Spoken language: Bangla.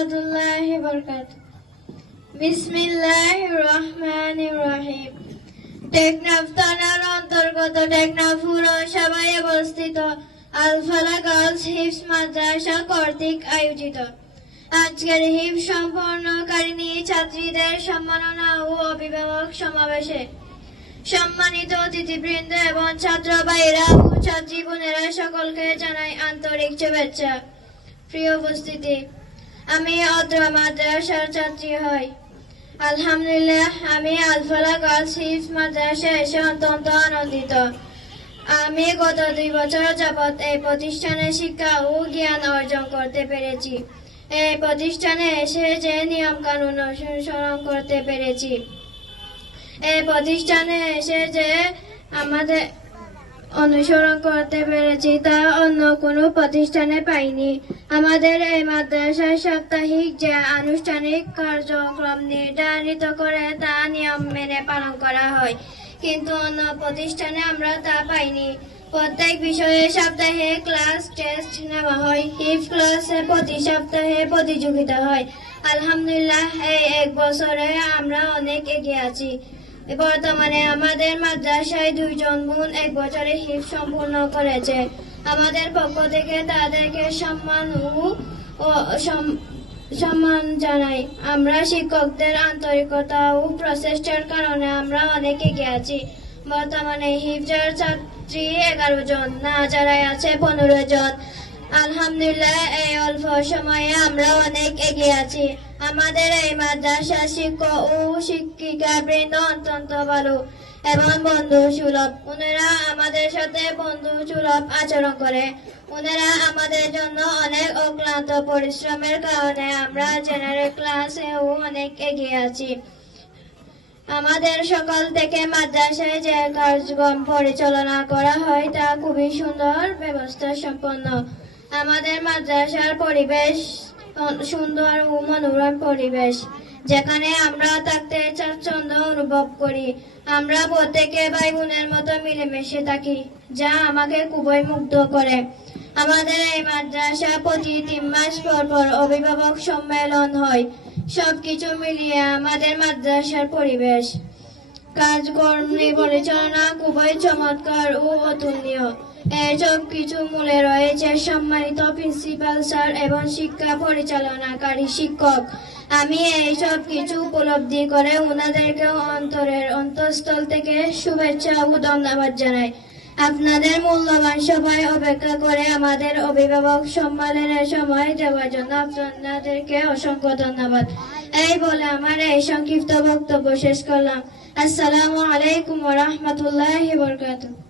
রহমতুল্লাহি বারাকাতুহু। বিসমিল্লাহির রহমানির রহিম। টেকনাফ থানার অন্তর্গত টেকনাফ পৌরসভায় অবস্থিত আল ফালাহ গার্লস হিফজ মাদ্রাসা কর্তৃক আয়োজিত আজকের হিফজ সম্পন্নকারিণী ছাত্রীদের সম্মাননা ও অভিভাবক সমাবেশে সম্মানিত অতিথিবৃন্দ এবং ছাত্র ভাইরা ও ছাত্রী বোনেরা সকলকে জানাই আন্তরিক শুভেচ্ছা। প্রিয় উপস্থিতি, আমি অত্র মাদ্রাসার ছাত্রী হই। আলহামদুলিল্লাহ, আমি আল ফালাহ গার্লস হিফজ মাদ্রাসায় এসে অত্যন্ত আনন্দিত। আমি গত 2 বছর যাবৎ এই প্রতিষ্ঠানে শিক্ষা ও জ্ঞান অর্জন করতে পেরেছি। এই প্রতিষ্ঠানে এসে যে নিয়ম কানুন অনুসরণ করতে পেরেছি, এই প্রতিষ্ঠানে এসে যে আমাদের অনুসরণ করতে পেরেছি তা অন্য কোনো প্রতিষ্ঠানে পাইনি। আমাদের এই মাদ্রাসায় সাপ্তাহিক যে আনুষ্ঠানিক কার্যক্রম নির্ধারিত করে তা নিয়ম মেনে পালন করা হয়, কিন্তু অন্য প্রতিষ্ঠানে আমরা তা পাইনি। প্রত্যেক বিষয়ে সপ্তাহে ক্লাস টেস্ট নেওয়া হয়, হিফজ ক্লাসে প্রতি সপ্তাহে প্রতিযোগিতা হয়। আলহামদুলিল্লাহ, এই 1 বছরে আমরা অনেক এগিয়ে আছি। বর্তমানে আমাদের মাদ্রাসায় 2 জন বোন 1 বছরে হিফজ সম্পূর্ণ করেছে। আমাদের পক্ষ থেকে তাদেরকে সম্মান জানাই। আমরা শিক্ষকদের আন্তরিকতা ও প্রচেষ্টার কারণে আমরা অনেক এগিয়ে আছি। বর্তমানে হিফজের ছাত্রী 11 জন, নাজারায় আছে 15 জন। আলহামদুলিল্লাহ, এই অল্প সময়ে আমরা অনেক এগিয়ে আছি। আমাদের এই মাদ্রাসার শিক্ষক ও শিক্ষিকা বৃন্দ অত্যন্ত ভালো এবং বন্ধু সুলভ। ওনারা আমাদের সাথে বন্ধু সুলভ আচরণ করে। ওনারা আমাদের জন্য অনেক অক্লান্ত পরিশ্রমের কারণে আমরা জেনারেল ক্লাসেও অনেক এগিয়ে আছি। আমাদের সকাল থেকে মাদ্রাসায় যে কার্যক্রম পরিচালনা করা হয় তা খুবই সুন্দর ব্যবস্থা সম্পন্ন। আমাদের মাদ্রাসার পরিবেশ সুন্দর ও মনোরম পরিবেশ, যেখানে আমরা থাকতে স্বাচ্ছন্দ্য অনুভব করি। আমরা প্রত্যেকে ভাই বোনের মতো মিলেমিশে থাকি, যা আমাকে খুবই মুগ্ধ করে। আমাদের এই মাদ্রাসা প্রতি 3 মাস পর পর অভিভাবক সম্মেলন হয়। সবকিছু মিলিয়ে আমাদের মাদ্রাসার পরিবেশ কার্যক্রম পরিচালনা খুবই চমৎকার ও অতুলনীয়। এই সব কিছু মূলে রয়েছে সম্মানিত প্রিন্সিপাল স্যার এবং শিক্ষা পরিচালনাকারী শিক্ষক। আমি এই সব কিছু উপলব্ধি করে ওনাদেরকে অন্তরের অন্তঃস্থল থেকে শুভেচ্ছা ও ধন্যবাদ জানাই। আপনাদের মূল্যবান সময় অপেক্ষা করে আমাদের অভিভাবক সম্মেলনের সময় দেওয়ার জন্য আপনাদেরকে অসংখ্য ধন্যবাদ। এই বলে আমার এই সংক্ষিপ্ত বক্তব্য শেষ করলাম। আসসালামু আলাইকুম ওয়া রাহমাতুল্লাহি ওয়া বারাকাতুহু।